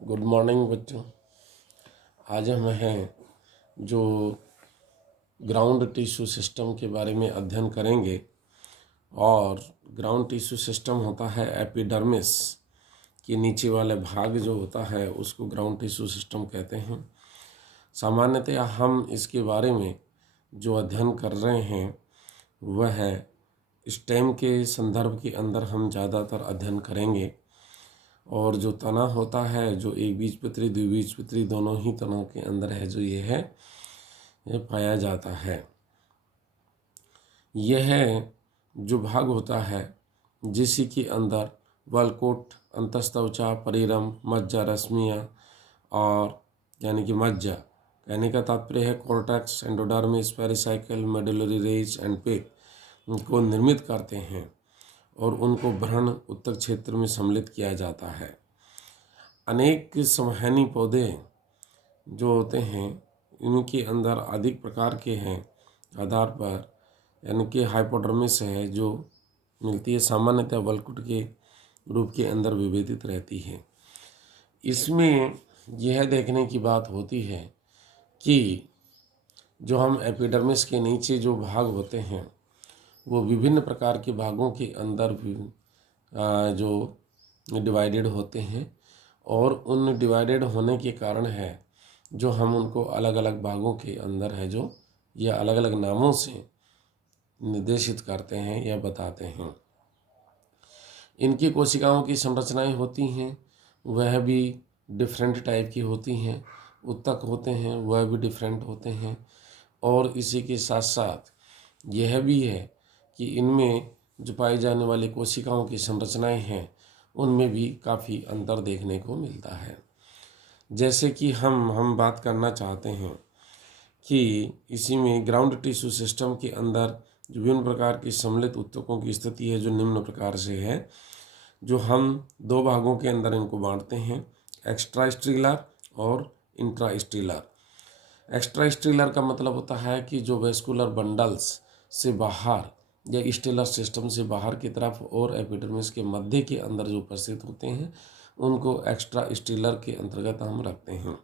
Good morning बच्चों। आज हम हैं जो ग्राउंड टिश्यू सिस्टम के बारे में अध्ययन करेंगे। और ग्राउंड टिश्यू सिस्टम होता है एपिडर्मिस के नीचे वाले भाग जो होता है उसको ग्राउंड टिश्यू सिस्टम कहते हैं। सामान्यतया हम इसके बारे में जो अध्ययन कर रहे हैं वह है स्टेम के संदर्भ के अंदर हम ज़्यादातर अध्ययन करेंगे। और जो तना होता है जो एक बीजपत्री द्विबीजपत्री दोनों ही तनों के अंदर है जो ये पाया जाता है। यह जो भाग होता है जिसी के अंदर वलकोट, अंतस्तवचा, परिरम, मज्जा, रश्मियाँ और यानी कि मज्जा कहने का तात्पर्य है cortex, endodermis, pericycle, medullary rays and pith को निर्मित करते हैं और उनको भ्रूण उत्तक क्षेत्र में सम्मिलित किया जाता है। अनेक संवहनी पौधे जो होते हैं इनके अंदर अधिक प्रकार के हैं आधार पर, यानी कि हाइपोडर्मिस है जो मिलती है सामान्यतः वलकुट के रूप के अंदर विभेदित रहती है। इसमें यह देखने की बात होती है कि जो हम एपिडर्मिस के नीचे जो भाग होते हैं वो विभिन्न प्रकार के भागों के अंदर जो डिवाइडेड होते हैं और उन डिवाइडेड होने के कारण है जो हम उनको अलग अलग भागों के अंदर है जो या अलग अलग नामों से निर्देशित करते हैं या बताते हैं। इनकी कोशिकाओं की संरचनाएं होती हैं वह भी डिफरेंट टाइप की होती हैं, उत्तक होते हैं वह भी डिफरेंट होते हैं। और इसी के साथ साथ यह भी है कि इनमें जो पाई जाने वाली कोशिकाओं की संरचनाएं हैं उनमें भी काफ़ी अंतर देखने को मिलता है। जैसे कि हम बात करना चाहते हैं कि इसी में ग्राउंड टिश्यू सिस्टम के अंदर जो विभिन्न प्रकार की सम्मिलित उत्तकों की स्थिति है जो निम्न प्रकार से है, जो हम दो भागों के अंदर इनको बांटते हैं, एक्स्ट्रा स्ट्रीलर और इंट्रा स्ट्रीलर। एक्स्ट्रा स्ट्रीलर का मतलब होता है कि जो वेस्कुलर बंडल्स से बाहर या स्टेलर सिस्टम से बाहर की तरफ और एपिडर्मिस के मध्य के अंदर जो उपस्थित होते हैं उनको एक्स्ट्रा स्ट्रीलर के अंतर्गत हम रखते हैं।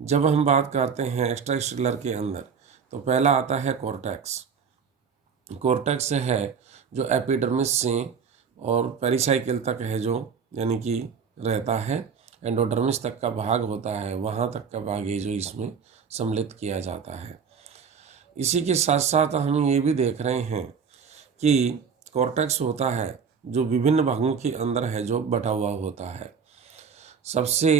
जब हम बात करते हैं एक्स्ट्रा स्ट्रीलर के अंदर तो पहला आता है कॉर्टेक्स। कॉर्टेक्स है जो एपिडर्मिस से और पेरिसाइकिल तक है जो यानी कि रहता है, एंडोडर्मिस तक का भाग होता है वहाँ तक का भाग है जो इसमें सम्मिलित किया जाता है। इसी के साथ साथ हम ये भी देख रहे हैं कि कॉर्टेक्स होता है जो विभिन्न भागों के अंदर है जो बटा हुआ होता है। सबसे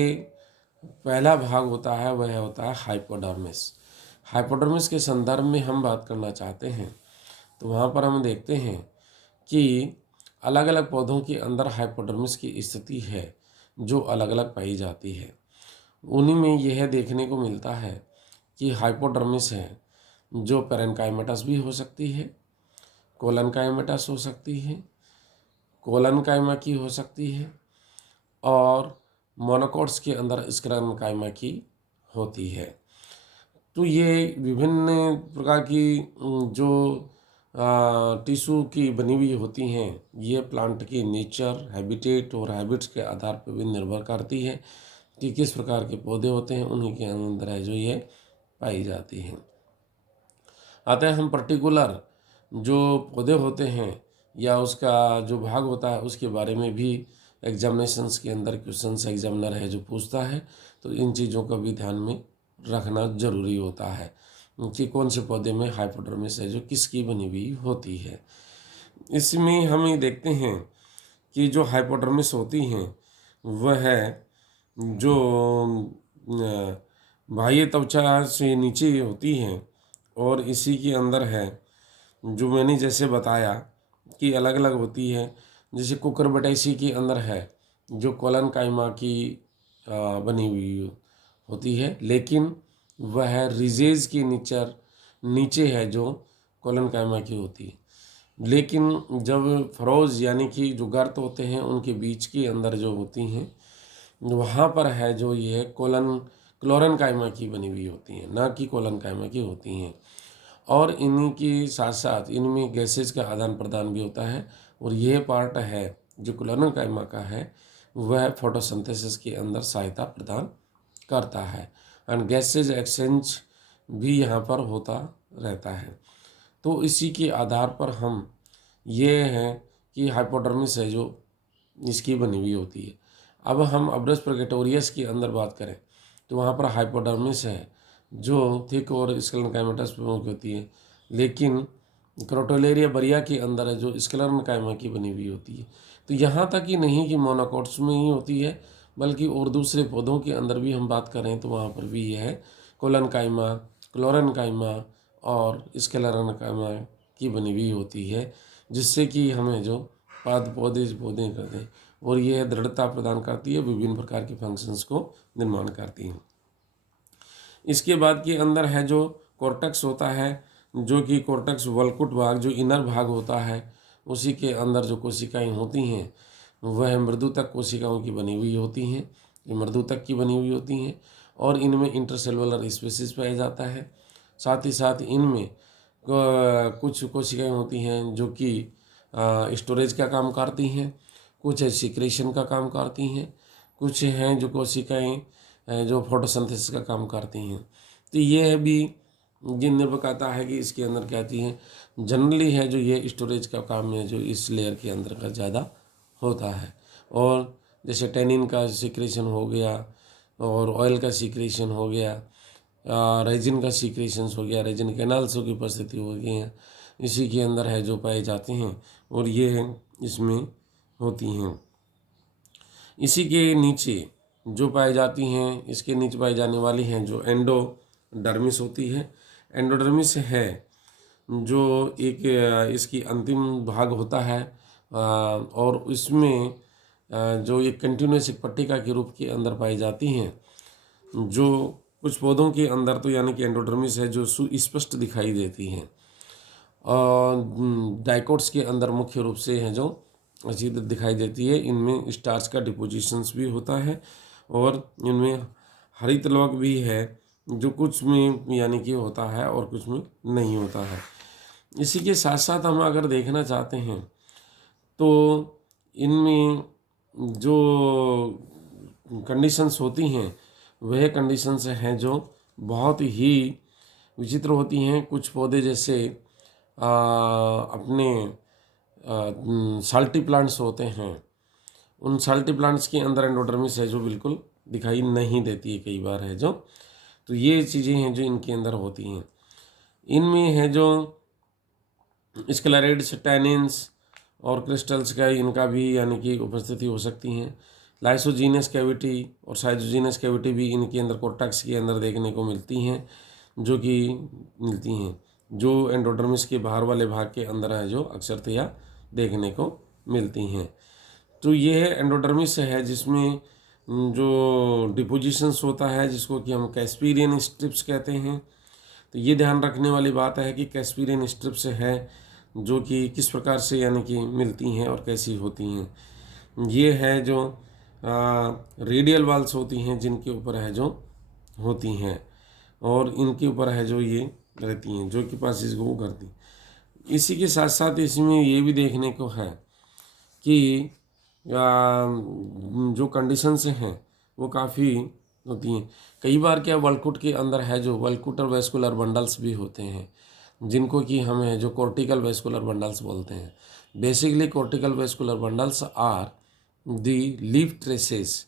पहला भाग होता है वह होता है हाइपोडर्मिस। हाइपोडर्मिस के संदर्भ में हम बात करना चाहते हैं तो वहाँ पर हम देखते हैं कि अलग अलग पौधों के अंदर हाइपोडर्मिस की स्थिति है जो अलग अलग पाई जाती है। उन्हीं में यह देखने को मिलता है कि हाइपोडर्मिस है जो पेरेन्काइमेटस भी हो सकती है, कोलनकाइमेटस हो सकती है, कोलनकाइमा की हो सकती है और मोनोकोट्स के अंदर स्क्लेरेन्काइमा की होती है। तो ये विभिन्न प्रकार की जो टिश्यू की बनी हुई होती हैं ये प्लांट की नेचर, हैबिटेट और हैबिट्स के आधार पर भी निर्भर करती है कि किस प्रकार के पौधे होते हैं उन्हीं के अंदर है जो ये पाई जाती हैं। अतः हम पर्टिकुलर जो पौधे होते हैं या उसका जो भाग होता है उसके बारे में भी एग्जामिनेशंस के अंदर क्वेश्चंस एग्जामिनर है जो पूछता है तो इन चीज़ों का भी ध्यान में रखना जरूरी होता है कि कौन से पौधे में हाइपोडर्मिस है जो किसकी बनी हुई होती है। इसमें हम ये देखते हैं कि जो हाइपोडर्मिस होती हैं वह है जो बाह्य त्वचा से नीचे होती हैं और इसी के अंदर है जो मैंने जैसे बताया कि अलग अलग होती है। जैसे कुकुरबिटेसी के अंदर है जो कोलनकाइमा की बनी हुई होती है, लेकिन वह रिजेज की नीचे है जो कोलनकाइमा की होती है। लेकिन जब फरोज यानी कि जो गर्त होते हैं उनके बीच के अंदर जो होती हैं वहाँ पर है जो ये क्लोरेनकाइमा की बनी हुई होती हैं, ना कि कोलनकाइमा की होती हैं। और इन्हीं के साथ साथ इनमें गैसेज का आदान प्रदान भी होता है और यह पार्ट है जो कोलनकाइमा का है वह फोटोसिंथेसिस के अंदर सहायता प्रदान करता है। एंड गैसेज एक्सचेंज भी यहाँ पर होता रहता है। तो इसी के आधार पर हम ये हैं कि हाइपोडर्मिस है जो इसकी बनी हुई होती है। अब हम अब्रस प्रगेटोरियस की अंदर बात करें तो वहाँ पर हाइपोडर्मिस है जो थिक और स्क्लेरनकाइमेटस प्रमुख होती है, लेकिन क्रोटोलेरिया बरिया के अंदर है जो स्क्लेरनकाइमा की बनी हुई होती है। तो यहाँ तक ही नहीं कि मोनोकोट्स में ही होती है, बल्कि और दूसरे पौधों के अंदर भी हम बात करें तो वहाँ पर भी यह है कोलनकाइमा, क्लोरनकाइमा और स्क्लेरनकाइमा की बनी हुई होती है, जिससे कि हमें जो पौधे करते हैं और यह दृढ़ता प्रदान करती है, विभिन्न प्रकार के फंक्शंस को निर्माण करती है। इसके बाद के अंदर है जो कॉर्टेक्स होता है, जो कि कॉर्टेक्स वल्कुट भाग जो इनर भाग होता है, उसी के अंदर जो कोशिकाएं होती हैं वह मृदुतक कोशिकाओं की बनी हुई होती हैं, ये मृदुतक की बनी हुई होती हैं और इनमें इंटरसेलुलर स्पेसिस पाया जाता है। साथ ही साथ इनमें कुछ कोशिकाएं होती हैं जो कि स्टोरेज का काम करती हैं, कुछ सिक्रेशन का काम करती हैं, कुछ हैं जो कोशिकाएं जो फोटोसिंथेसिस का काम करती हैं। तो ये भी निर्भर बताता है कि इसके अंदर क्या आती हैं। जनरली है जो ये स्टोरेज का काम है जो इस लेयर के अंदर का ज़्यादा होता है। और जैसे टैनिन का सिक्रेशन हो गया और ऑयल का सिक्रेशन हो गया, रेजिन का सिक्रेशन हो गया, रेजिन कैनाल्सों की उपस्थिति हो गई है, इसी के अंदर है जो पाए जाते हैं और ये इसमें होती हैं। इसी के नीचे जो पाई जाती हैं, इसके नीचे पाई जाने वाली हैं जो एंडोडर्मिस होती है। एंडोडर्मिस है जो एक इसकी अंतिम भाग होता है और इसमें जो एक कंटिन्यूस एक पट्टिका के रूप के अंदर पाई जाती हैं, जो कुछ पौधों के अंदर तो यानी कि एंडोडर्मिस है जो सुस्पष्ट दिखाई देती हैं। और डाइकोट्स के अंदर मुख्य रूप से हैं जो अच्छी दिखाई देती है। इनमें स्टार्च का डिपोजिशंस भी होता है और इनमें हरित लौक भी है जो कुछ में यानी कि होता है और कुछ में नहीं होता है। इसी के साथ साथ हम अगर देखना चाहते हैं तो इनमें जो कंडीशंस होती हैं वह कंडीशंस हैं जो बहुत ही विचित्र होती हैं। कुछ पौधे जैसे अपने साल्टी प्लांट्स होते हैं, उन साल्टी प्लांट्स के अंदर एंडोडर्मिस है जो बिल्कुल दिखाई नहीं देती है कई बार है जो। तो ये चीज़ें हैं जो इनके अंदर होती हैं। इनमें है जो स्क्लेराइड्स, टैनिन्स और क्रिस्टल्स का इनका भी यानी कि उपस्थिति हो सकती हैं। लाइसोजीनस कैविटी और साइजोजीनस कैविटी भी इनके अंदर कॉर्टेक्स के अंदर देखने को मिलती हैं, जो कि मिलती हैं जो एंडोडर्मिस के बाहर वाले भाग के अंदर है जो अक्सरतया देखने को मिलती हैं। तो ये है एंडोडर्मिस है जिसमें जो डिपोजिशंस होता है जिसको कि हम कैस्पीरियन स्ट्रिप्स कहते हैं। तो ये ध्यान रखने वाली बात है कि कैस्पीरियन स्ट्रिप्स है जो कि किस प्रकार से यानी कि मिलती हैं और कैसी होती हैं। ये है जो रेडियल वाल्स होती हैं जिनके ऊपर है जो होती हैं और इनके ऊपर है जो ये रहती हैं जो कि पास इसको करती। इसी के साथ साथ इसमें ये भी देखने को है कि जो कंडीशंस हैं वो काफ़ी होती हैं। कई बार क्या वल्कुट के अंदर है जो वल्कुटर वेस्कुलर बंडल्स भी होते हैं जिनको कि हमें जो कॉर्टिकल वेस्कुलर बंडल्स बोलते हैं। Basically cortical vascular bundles are the leaf traces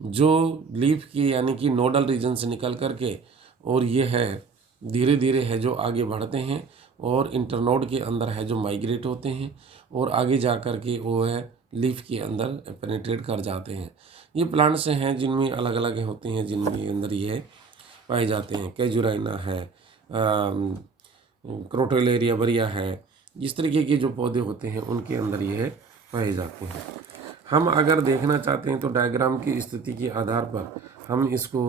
जो लीफ की यानी कि नोडल रीजन से निकल करके और ये है धीरे धीरे है जो आगे बढ़ते हैं और इंटरनोड के अंदर है जो माइग्रेट होते हैं और आगे जा कर के वो है लीफ के अंदर पेनिट्रेट कर जाते हैं। ये प्लांट्स हैं जिनमें अलग अलग होते हैं जिनके अंदर ये पाए जाते हैं। कैजुराइना है, क्रोटोलेरिया बरिया है, इस तरीके के जो पौधे होते हैं उनके अंदर ये पाए जाते हैं। हम अगर देखना चाहते हैं तो डायग्राम की स्थिति के आधार पर हम इसको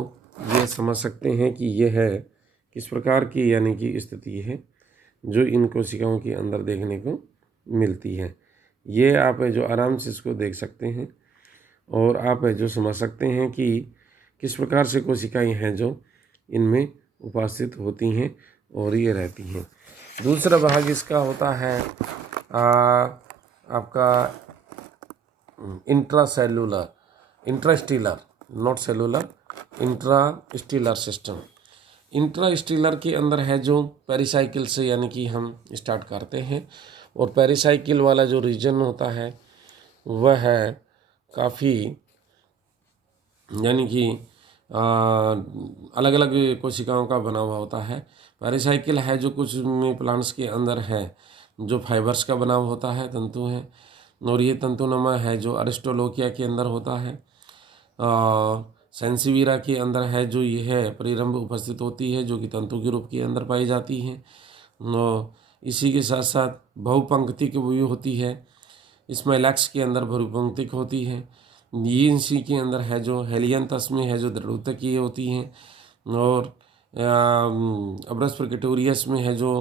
ये समझ सकते हैं कि यह है किस प्रकार की यानी कि स्थिति है जो इन कोशिकाओं के अंदर देखने को मिलती है। ये आप जो आराम से इसको देख सकते हैं और आप जो समझ सकते हैं कि किस प्रकार से कोशिकाएं हैं जो इनमें उपस्थित होती हैं और ये रहती हैं। दूसरा भाग इसका होता है आपका इंट्रासेलुलर। इंट्रास्टीलर, नॉट सेलुलर, इंट्रास्टीलर सिस्टम। इंट्रास्टीलर के अंदर है जो पेरिसाइकिल से यानी कि हम स्टार्ट करते हैं, और पेरिसाइकिल वाला जो रीजन होता है वह है काफ़ी यानी कि अलग अलग कोशिकाओं का बना हुआ होता है। पेरिसाइकिल है जो कुछ में प्लांट्स के अंदर है जो फाइबर्स का बना हुआ होता है, तंतु है, और ये तंतुनमा है जो अरिस्टोलोकिया के अंदर होता है। सेंसिवीरा के अंदर है जो ये है परिरंभ उपस्थित होती है जो कि तंतु के रूप के अंदर पाई जाती है। इसी के साथ साथ बहुपंक्तिक भी होती है। स्मैलैक्स के अंदर बहुपंक्तिक होती है। ये इसी के अंदर है जो हेलियंथस में है जो दृढ़ोत्तकीय होती हैं, और अब्रस प्रकेटोरियस में है जो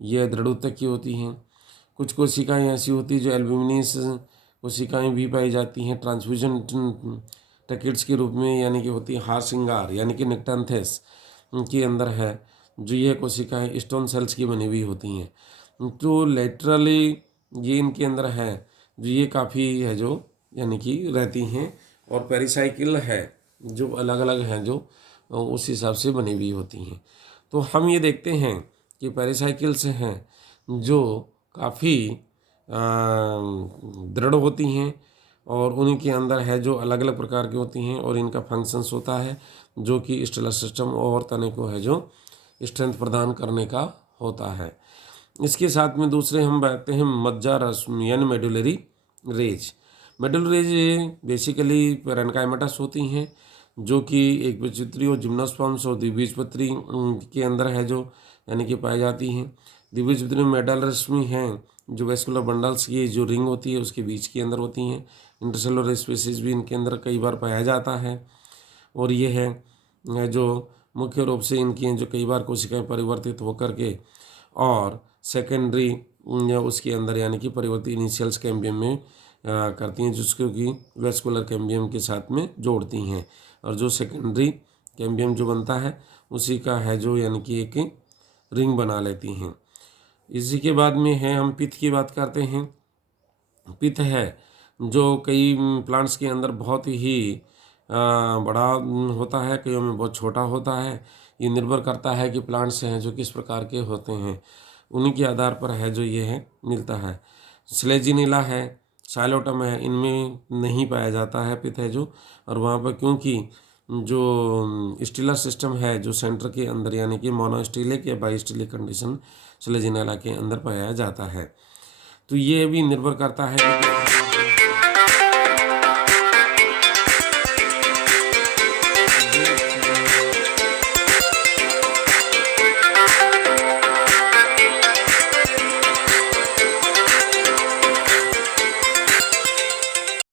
ये दृढ़ोत्तकीय होती हैं। कुछ कोशिकाएं ऐसी होती हैं जो एल्ब्यूमिनस कोशिकाएं भी पाई जाती हैं ट्रांसफ्यूजन टैकिड्स के रूप में, यानी कि होती है हार श्रृंगार यानी कि निक्टेंथेस के अंदर है जो ये कोशिकाएं स्टोन सेल्स की बनी हुई होती हैं। तो लेटरली ये इनके अंदर है जो ये काफ़ी है जो यानी कि रहती हैं, और पेरिसाइकिल है जो अलग अलग हैं जो उस हिसाब से बनी हुई होती हैं। तो हम ये देखते हैं कि पेरिसाइकिल्स हैं जो काफ़ी दृढ़ होती हैं, और उन्हीं के अंदर है जो अलग अलग प्रकार की होती हैं, और इनका फंक्शंस होता है जो कि स्टेलर सिस्टम और तने को है जो स्ट्रेंथ प्रदान करने का होता है। इसके साथ में दूसरे हम बैठते हैं मज्जा रश्मि यानी medullary rays. Medullary rays basically parenchymatous होती हैं जो कि एक बीजपत्री और जिम्नोस्पर्म्स और द्विबीजपत्री के अंदर है जो यानी कि पाई जाती हैं। द्विबीजपत्री में मेडल रश्मि हैं जो वेस्कुलर बंडल्स की जो रिंग होती है उसके बीच के अंदर होती हैं। इंटरसेलुलर स्पेसीज भी इनके अंदर कई बार पाया जाता है, और ये है जो मुख्य रूप से इनकी हैं जो कई बार कोशिकाएं परिवर्तित होकर के और सेकेंडरी या उसके अंदर यानी कि परिवर्तित इनिशियल्स कैम्बियम में करती हैं, जिसको कि वेस्कुलर कैम्बियम के साथ में जोड़ती हैं, और जो सेकेंडरी कैम्बियम जो बनता है उसी का है जो यानी कि एक रिंग बना लेती हैं। इसी के बाद में है हम पित्त की बात करते हैं। पित्त है जो कई प्लांट्स के अंदर बहुत ही बड़ा होता है, कईयों में बहुत छोटा होता है। ये निर्भर करता है कि प्लांट्स हैं जो किस प्रकार के होते हैं, उन्हीं के आधार पर है जो ये है मिलता है। स्लेजिनिला है, साइलोटम है, इनमें नहीं पाया जाता है पित्त है जो, और वहाँ पर क्योंकि जो स्टीलर सिस्टम है जो सेंटर के अंदर यानी कि मोनोस्टीलिक या बाइस्टीलिक कंडीशन स्लेजिनिला के अंदर पाया जाता है। तो ये भी निर्भर करता है कि